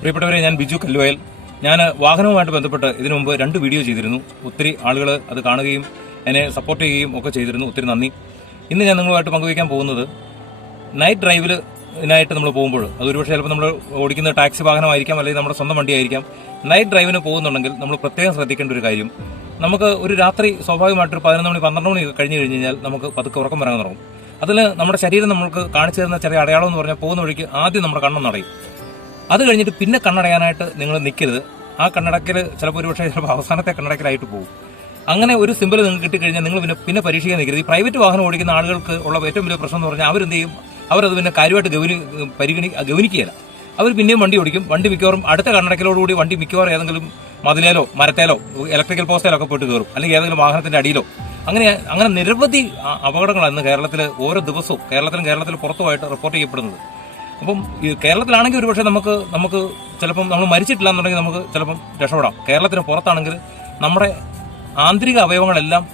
പ്രിയപ്പെട്ടവരെ ഞാൻ ബിജു കല്ലുവയൽ. ഞാൻ വാഹനവുമായിട്ട് ബന്ധപ്പെട്ട് ഇതിനു മുമ്പ് രണ്ട് വീഡിയോ ചെയ്തിരുന്നു. ഒത്തിരി ആളുകൾ അത് കാണുകയും എന്നെ സപ്പോർട്ട് ചെയ്യുകയും ഒക്കെ ചെയ്തിരുന്നു. ഒത്തിരി നന്ദി. ഇന്ന് ഞാൻ നിങ്ങളുമായിട്ട് പങ്കുവയ്ക്കാൻ പോകുന്നത് നൈറ്റ് ഡ്രൈവിൽ ഇതിനായിട്ട് നമ്മൾ പോകുമ്പോൾ അത് ഒരുപക്ഷെ ചിലപ്പോൾ നമ്മൾ ഓടിക്കുന്ന ടാക്സി വാഹനമായിരിക്കാം അല്ലെങ്കിൽ നമ്മുടെ സ്വന്തം വണ്ടിയായിരിക്കാം നൈറ്റ് ഡ്രൈവിന് പോകുന്നുണ്ടെങ്കിൽ നമ്മൾ പ്രത്യേകം ശ്രദ്ധിക്കേണ്ട ഒരു കാര്യം നമുക്ക് ഒരു രാത്രി സ്വാഭാവികമായിട്ട് ഒരു പതിനൊന്ന് മണി പന്ത്രണ്ട് മണി കഴിഞ്ഞ് കഴിഞ്ഞ് കഴിഞ്ഞാൽ നമുക്ക് പതുക്കെ ഉറക്കം വരാൻ തുടങ്ങും. അതിൽ നമ്മുടെ ശരീരം നമുക്ക് കാണിച്ചു തരുന്ന ചെറിയ അടയാളം എന്ന് പറഞ്ഞാൽ പോകുന്ന വഴിക്ക് ആദ്യം നമ്മുടെ കണ്ണം നടയും അത് കഴിഞ്ഞിട്ട് പിന്നെ കണ്ണടയാനായിട്ട് നിങ്ങൾ നിൽക്കരുത്. ആ കണ്ണടക്കൽ ചിലപ്പോൾ ഒരുപക്ഷെ ചിലപ്പോൾ അവസാനത്തെ കണ്ണടക്കലായിട്ട് പോകും. അങ്ങനെ ഒരു സിമ്പിൾ നിങ്ങൾക്ക് കിട്ടിക്കഴിഞ്ഞാൽ നിങ്ങൾ പിന്നെ പിന്നെ പരീക്ഷിക്കാൻ നിൽക്കരുത്. ഈ പ്രൈവറ്റ് വാഹനം ഓടിക്കുന്ന ആളുകൾക്ക് ഉള്ള ഏറ്റവും വലിയ പ്രശ്നം എന്ന് പറഞ്ഞാൽ അവരെന്ത് ചെയ്യും അവരത് പിന്നെ കാര്യമായിട്ട് ഗൗനി പരിഗണി ഗൗനിക്കുകയില്ല. അവർ പിന്നെയും വണ്ടി ഓടിക്കും. വണ്ടി മിക്കവാറും അടുത്ത കണ്ണടക്കലോടുകൂടി വണ്ടി മിക്കവാറും ഏതെങ്കിലും മതിലേലോ മരത്തേലോ ഇലക്ട്രിക്കൽ പോസ്റ്റേലോ ഒക്കെ പോയിട്ട് കയറും. അല്ലെങ്കിൽ ഏതെങ്കിലും വാഹനത്തിന്റെ അടിയിലോ. അങ്ങനെ അങ്ങനെ നിരവധി അപകടങ്ങളാണ് കേരളത്തിൽ ഓരോ ദിവസവും കേരളത്തിലും കേരളത്തിൽ പുറത്തുമായിട്ട് റിപ്പോർട്ട് ചെയ്യപ്പെടുന്നത്. അപ്പം കേരളത്തിലാണെങ്കിൽ ഒരുപക്ഷെ നമുക്ക് നമുക്ക് ചിലപ്പം നമ്മൾ മരിച്ചിട്ടില്ല എന്നുണ്ടെങ്കിൽ നമുക്ക് ചിലപ്പം രക്ഷപ്പെടാം. കേരളത്തിന് പുറത്താണെങ്കിൽ നമ്മുടെ ആന്തരിക അവയവങ്ങളെല്ലാം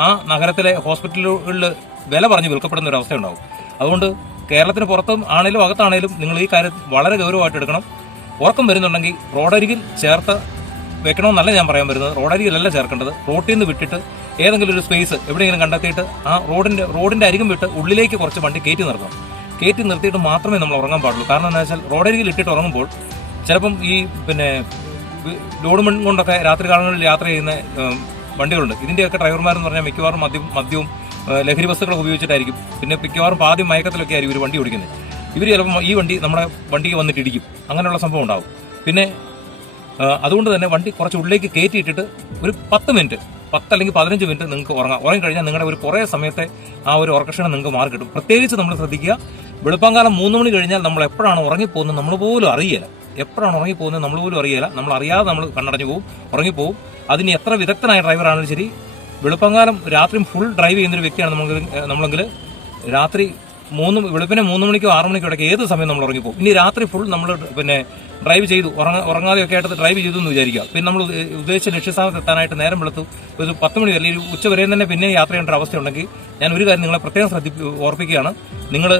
ആ നഗരത്തിലെ ഹോസ്പിറ്റലുകളിൽ വില പറഞ്ഞ് വിൽക്കപ്പെടുന്ന ഒരു അവസ്ഥ ഉണ്ടാവും അതുകൊണ്ട് കേരളത്തിന് പുറത്തും ആണേലും അകത്താണേലും നിങ്ങൾ ഈ കാര്യം വളരെ ഗൗരവമായിട്ട് എടുക്കണം. ഉറക്കം വരുന്നുണ്ടെങ്കിൽ റോഡരികിൽ ചേർത്ത് വെക്കണമെന്നല്ല ഞാൻ പറയാൻ വരുന്നത്. റോഡരികിലല്ല ചേർക്കേണ്ടത്. റോട്ടിൽ നിന്ന് വിട്ടിട്ട് ഏതെങ്കിലും ഒരു സ്പേസ് എവിടെയെങ്കിലും കണ്ടെത്തിയിട്ട് ആ റോഡിന്റെ റോഡിന്റെ അരികം വിട്ട് ഉള്ളിലേക്ക് കുറച്ച് വണ്ടി കയറ്റി നിർത്തണം. കയറ്റി നിർത്തിയിട്ട് മാത്രമേ നമ്മൾ ഉറങ്ങാൻ പാടുള്ളൂ. കാരണം എന്താ വെച്ചാൽ റോഡരികിൽ ഇട്ടിട്ട് ഉറങ്ങുമ്പോൾ ചിലപ്പം ഈ പിന്നെ ലോഡ് മൺ കൊണ്ടൊക്കെ രാത്രി കാലങ്ങളിൽ യാത്ര ചെയ്യുന്ന വണ്ടികളുണ്ട്. ഇതിന്റെയൊക്കെ ഡ്രൈവർമാരെന്ന് പറഞ്ഞാൽ മിക്കവാറും മദ്യം മദ്യവും ലഹരി വസ്തുക്കളൊക്കെ ഉപയോഗിച്ചിട്ടായിരിക്കും. പിന്നെ മിക്കവാറും പാതി മയക്കത്തിലൊക്കെ ആയിരിക്കും ഇവർ വണ്ടി ഓടിക്കുന്നത്. ഇവർ ചിലപ്പം ഈ വണ്ടി നമ്മുടെ വണ്ടിക്ക് വന്നിട്ട് ഇടിക്കും. അങ്ങനെയുള്ള സംഭവം ഉണ്ടാവും. പിന്നെ അതുകൊണ്ട് തന്നെ വണ്ടി കുറച്ച് ഉള്ളിലേക്ക് കയറ്റിയിട്ടിട്ട് ഒരു പത്ത് മിനിറ്റ് പത്ത് അല്ലെങ്കിൽ പതിനഞ്ച് മിനിറ്റ് നിങ്ങൾക്ക് ഉറങ്ങാം. ഉറങ്ങി കഴിഞ്ഞാൽ നിങ്ങളുടെ ഒരു കുറേ സമയത്തെ ആ ഒരു ഉറക്കക്ഷണം നിങ്ങൾക്ക് മാറി കിട്ടും പ്രത്യേകിച്ച് നമ്മൾ ശ്രദ്ധിക്കുക വെളുപ്പാങ്കാലം മൂന്ന് മണി കഴിഞ്ഞാൽ നമ്മൾ എപ്പോഴാണ് ഉറങ്ങിപ്പോകുന്നത് നമ്മൾ പോലും അറിയില്ല എപ്പോഴാണ് ഉറങ്ങിപ്പോകുന്നത് നമ്മൾ പോലും അറിയില്ല നമ്മൾ അറിയാതെ നമ്മൾ കണ്ണടഞ്ഞു പോകും ഉറങ്ങിപ്പോകും. അതിന് എത്ര വിദഗ്ധനായ ഡ്രൈവറാണെങ്കിലും ശരി വെളുപ്പങ്കാലം രാത്രി ഫുൾ ഡ്രൈവ് ചെയ്യുന്നൊരു വ്യക്തിയാണ് നമ്മൾ നമ്മളെങ്കിൽ രാത്രി മൂന്ന് വെളുപ്പിനെ മൂന്ന് മണിക്കോ ആറ് മണിക്കോ ഇടയ്ക്ക് ഏത് സമയം നമ്മൾ ഉറങ്ങിപ്പോകും? ഇനി രാത്രി ഫുൾ നമ്മൾ പിന്നെ ഡ്രൈവ് ചെയ്തു ഉറങ്ങ ഉറങ്ങാതെയൊക്കെ ആയിട്ട് ഡ്രൈവ് ചെയ്തു എന്ന് വിചാരിക്കുക. പിന്നെ നമ്മൾ ഉദ്ദേശിച്ച ലക്ഷ്യസ്ഥാനത്ത് എത്താനായിട്ട് നേരം വെളുത്തു. ഒരു പത്ത് മണി വരെ ഉച്ച വരെയും തന്നെ പിന്നെ യാത്ര ചെയ്യേണ്ട അവസ്ഥയുണ്ടെങ്കിൽ ഞാൻ ഒരു കാര്യം നിങ്ങളെ പ്രത്യേകം ശ്രദ്ധി ഓർപ്പിക്കുകയാണ്. നിങ്ങൾ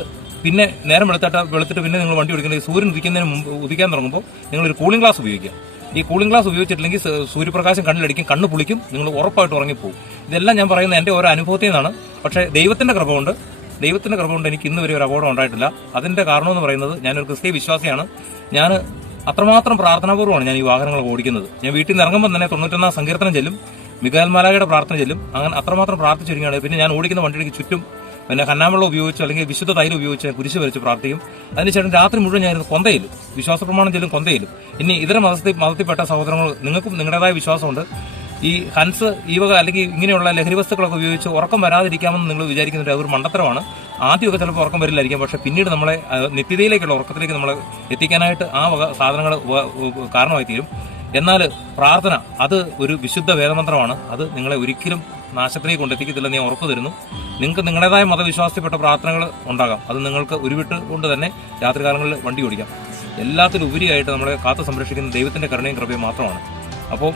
പിന്നെ നേരം വെളുത്തിട്ട് വെളുത്തിട്ട് പിന്നെ നിങ്ങൾ വണ്ടി ഓടിക്കുന്നത് സൂര്യൻ ഉദിക്കുന്നതിന് മുമ്പ് ഉദിക്കാൻ തുടങ്ങുമ്പോൾ നിങ്ങൾ ഒരു കൂളിംഗ് ഗ്ലാസ് ഉപയോഗിക്കുക. ഈ കൂളിംഗ് ഗ്ലാസ് ഉപയോഗിച്ചിട്ടില്ലെങ്കിൽ സൂര്യപ്രകാശം കണ്ണിലടിക്കും കണ്ണ് പുളിക്കും നിങ്ങൾ ഉറപ്പായിട്ട് ഉറങ്ങിപ്പോകും ഇതെല്ലാം ഞാൻ പറയുന്നത് എന്റെ ഓരോ അനുഭവത്തിൽ നിന്നാണ്. പക്ഷേ ദൈവത്തിന്റെ കൃപ കൊണ്ട് ദൈവത്തിന്റെ കൃപ കൊണ്ട് എനിക്ക് ഇന്ന് വരെ ഒരു അപകടം ഉണ്ടായിട്ടില്ല. അതിന്റെ കാരണം എന്ന് പറയുന്നത് ഞാനൊരു ക്രിസ്തീയ വിശ്വാസിയാണ്. ഞാൻ അത്രമാത്രം പ്രാർത്ഥനാപൂർവമാണ് ഞാൻ ഈ വാഹനങ്ങൾ ഓടിക്കുന്നത്. ഞാൻ വീട്ടിൽ നിന്ന് ഇറങ്ങുമ്പോൾ തന്നെ തൊണ്ണൂറ്റൊന്നാം സങ്കീർത്തനം ചെല്ലും. മികാൽ മാലാഗയുടെ പ്രാർത്ഥന ചെല്ലും. അങ്ങനെ അത്രമാത്രം പ്രാർത്ഥിച്ചിരിക്കുകയാണ്. പിന്നെ ഞാൻ ഓടിക്കുന്ന വണ്ടിക്ക് ചുറ്റും പിന്നെ കണ്ണാമ്പള്ളം ഉപയോഗിച്ച് അല്ലെങ്കിൽ വിശുദ്ധ തൈലം ഉപയോഗിച്ച് കുരിശ് വരച്ച് പ്രാർത്ഥിക്കും. അതിനുശേഷം രാത്രി മുഴുവൻ ഞാനിത് കൊന്തയിലും വിശ്വാസ പ്രമാണം ചെല്ലും കൊന്തയിലും. ഇനി ഇതര മതത്തിൽ മതത്തിൽപ്പെട്ട സഹോദരങ്ങൾ നിങ്ങൾക്കും നിങ്ങളുടേതായ വിശ്വാസമുണ്ട്. ഈ ഹൻസ് ഈ വക അല്ലെങ്കിൽ ഇങ്ങനെയുള്ള ലഹരി വസ്തുക്കളൊക്കെ ഉപയോഗിച്ച് ഉറക്കം വരാതിരിക്കാമെന്ന് നിങ്ങൾ വിചാരിക്കുന്നുണ്ട് അതൊരു മണ്ടത്തരമാണ്. ആദ്യമൊക്കെ ചിലപ്പോൾ ഉറക്കം വരില്ലായിരിക്കും. പക്ഷേ പിന്നീട് നമ്മളെ നിത്യതയിലേക്കുള്ള ഉറക്കത്തിലേക്ക് നമ്മളെ എത്തിക്കാനായിട്ട് ആ വക സാധനങ്ങൾ കാരണമായി തീരും. എന്നാൽ പ്രാർത്ഥന അത് ഒരു വിശുദ്ധ വേദമന്ത്രമാണ്. അത് നിങ്ങളെ ഒരിക്കലും നാശത്തിലേക്ക് കൊണ്ടെത്തിക്കത്തില്ലെന്ന് ഞാൻ ഉറപ്പ് തരുന്നു. നിങ്ങൾക്ക് നിങ്ങളുടേതായ മതവിശ്വാസത്തിൽപ്പെട്ട പ്രാർത്ഥനകൾ ഉണ്ടാകാം. അത് നിങ്ങൾക്ക് ഉരുവിട്ട് കൊണ്ട് തന്നെ രാത്രികാലങ്ങളിൽ വണ്ടി ഓടിക്കാം. എല്ലാത്തിലും ഉപരിയായിട്ട് നമ്മളെ കാത്തു സംരക്ഷിക്കുന്ന ദൈവത്തിന്റെ കരുണയും കൃപയും മാത്രമാണ്. അപ്പോൾ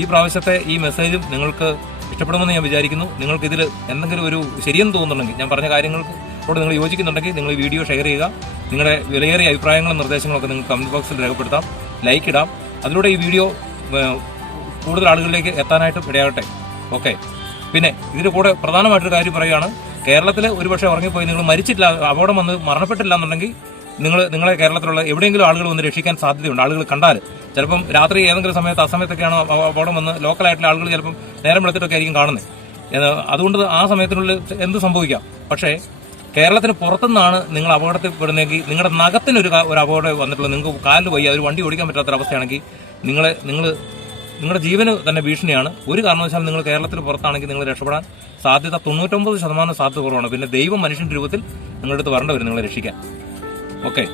ഈ പ്രാവശ്യത്തെ ഈ മെസ്സേജും നിങ്ങൾക്ക് ഇഷ്ടപ്പെടുമെന്ന് ഞാൻ വിചാരിക്കുന്നു. നിങ്ങൾക്ക് ഇതിൽ എന്തെങ്കിലും ഒരു ശരിയെന്ന് തോന്നുന്നുണ്ടെങ്കിൽ ഞാൻ പറഞ്ഞ കാര്യങ്ങളോട് നിങ്ങൾ യോജിക്കുന്നുണ്ടെങ്കിൽ നിങ്ങൾ ഈ വീഡിയോ ഷെയർ ചെയ്യുക. നിങ്ങളുടെ വിലയേറിയ അഭിപ്രായങ്ങളും നിർദ്ദേശങ്ങളൊക്കെ നിങ്ങൾക്ക് കമന്റ് ബോക്സിൽ രേഖപ്പെടുത്താം. ലൈക്ക് ഇടാം. അതിലൂടെ ഈ വീഡിയോ കൂടുതൽ ആളുകളിലേക്ക് എത്താനായിട്ട് ഇടയാകട്ടെ. ഓക്കെ. പിന്നെ ഇതിന്റെ കൂടെ പ്രധാനമായിട്ടൊരു കാര്യം പറയുകയാണ് കേരളത്തിൽ ഒരുപക്ഷെ ഉറങ്ങിപ്പോയി നിങ്ങൾ മരിച്ചിട്ടില്ല അപകടം വന്ന് മരണപ്പെട്ടില്ല എന്നുണ്ടെങ്കിൽ നിങ്ങൾ നിങ്ങളെ കേരളത്തിലുള്ള എവിടെയെങ്കിലും ആളുകൾ വന്ന് രക്ഷിക്കാൻ സാധ്യതയുണ്ട് ആളുകൾ കണ്ടാൽ. ചിലപ്പം രാത്രി ഏതെങ്കിലും സമയത്ത് അസമയത്തൊക്കെയാണ് അപ- അപകടം വന്ന് ലോക്കലായിട്ടുള്ള ആളുകൾ ചിലപ്പം നേരം വെളുത്തിട്ടൊക്കെ ആയിരിക്കും കാണുന്നത് അതുകൊണ്ട് ആ സമയത്തിനുള്ളിൽ എന്ത് സംഭവിക്കാം? പക്ഷേ കേരളത്തിന് പുറത്തുനിന്നാണ് നിങ്ങൾ അപകടത്തിൽ പെടുന്നതെങ്കിൽ നിങ്ങളുടെ നഖത്തിനൊരു ഒരു അപകടം വന്നിട്ടുള്ളത്. നിങ്ങൾക്ക് കാലിൽ പോയി ഒരു വണ്ടി ഓടിക്കാൻ പറ്റാത്തൊരവസ്ഥയാണെങ്കിൽ നിങ്ങളെ നിങ്ങൾ നിങ്ങളുടെ ജീവന് തന്നെ ഭീഷണിയാണ്. ഒരു കാരണവശാലും നിങ്ങൾ കേരളത്തിൽ പുറത്താണെങ്കിൽ നിങ്ങൾ രക്ഷപ്പെടാൻ സാധ്യത തൊണ്ണൂറ്റൊമ്പത് ശതമാനം സാധ്യത കുറവാണ്. പിന്നെ ദൈവം മനുഷ്യന്റെ രൂപത്തിൽ നിങ്ങളുടെ അടുത്ത് വരേണ്ടവരും നിങ്ങളെ രക്ഷിക്കാൻ. ഓക്കെ